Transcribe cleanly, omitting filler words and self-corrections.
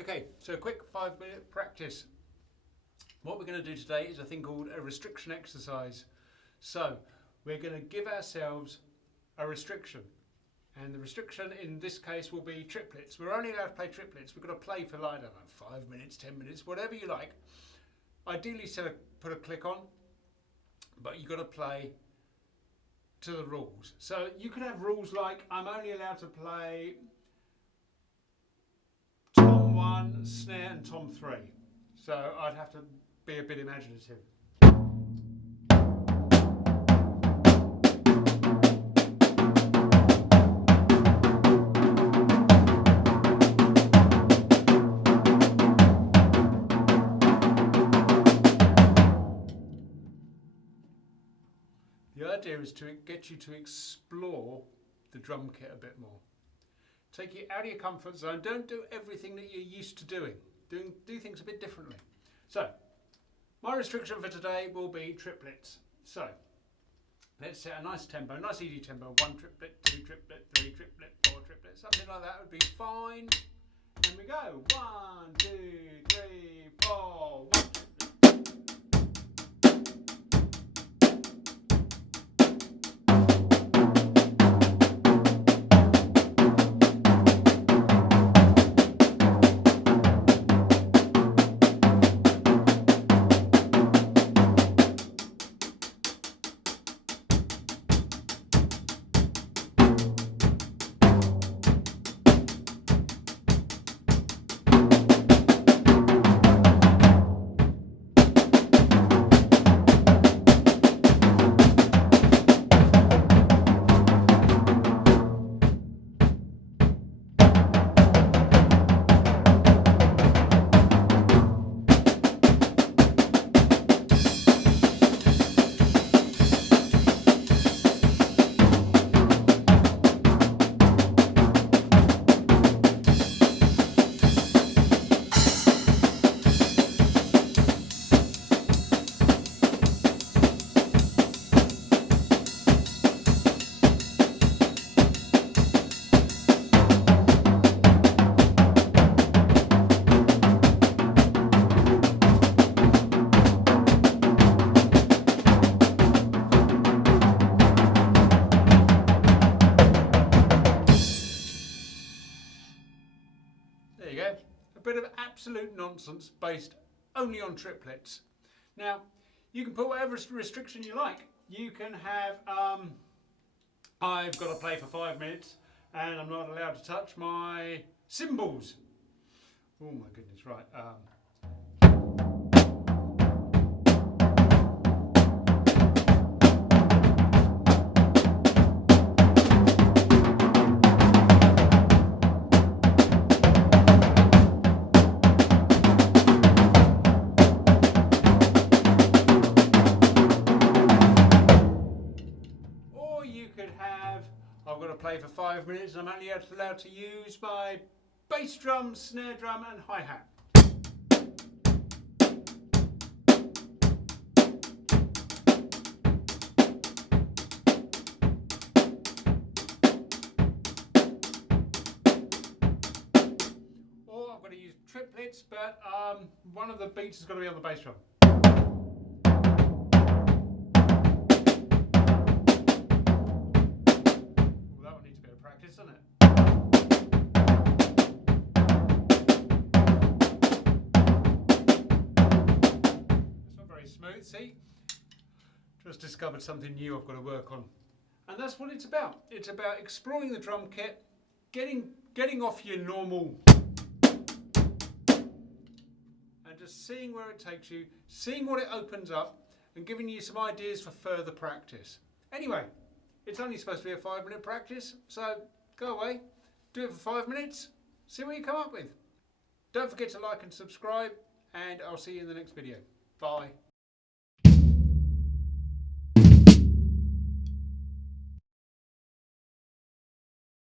Okay, so a quick 5-minute practice. What we're going to do today is a thing called a restriction exercise. So we're going to give ourselves a restriction, and the restriction in this case will be triplets. We're only allowed to play triplets. We've got to play for, like, I don't know, 5 minutes, 10 minutes, whatever you like. Ideally put a click on, but you've got to play to the rules. So you could have rules like, I'm only allowed to play tom 1, snare and tom 3. So I'd have to be a bit imaginative. The idea is to get you to explore the drum kit a bit more. Take you out of your comfort zone. Don't do everything that you're used to doing. Do things a bit differently. So, my restriction for today will be triplets. So, let's set a nice tempo, nice easy tempo. 1 triplet, 2 triplet, 3 triplet, 4 triplet, something like that would be fine. And we go 1, 2, 3, 4, 1 triplet. There you go, a bit of absolute nonsense based only on triplets. Now, you can put whatever restriction you like. You can have, I've got to play for 5 minutes and I'm not allowed to touch my cymbals. Oh my goodness, right. I've got to play for 5 minutes and I'm only allowed to use my bass drum, snare drum and hi-hat. Or I've got to use triplets, but one of the beats has got to be on the bass drum. Isn't it? It's not very smooth, see? Just discovered something new I've got to work on. And that's what it's about. It's about exploring the drum kit, getting off your normal and just seeing where it takes you, seeing what it opens up and giving you some ideas for further practice. Anyway, it's only supposed to be a 5-minute practice, so go away, do it for 5 minutes, see what you come up with. Don't forget to like and subscribe, and I'll see you in the next video. Bye.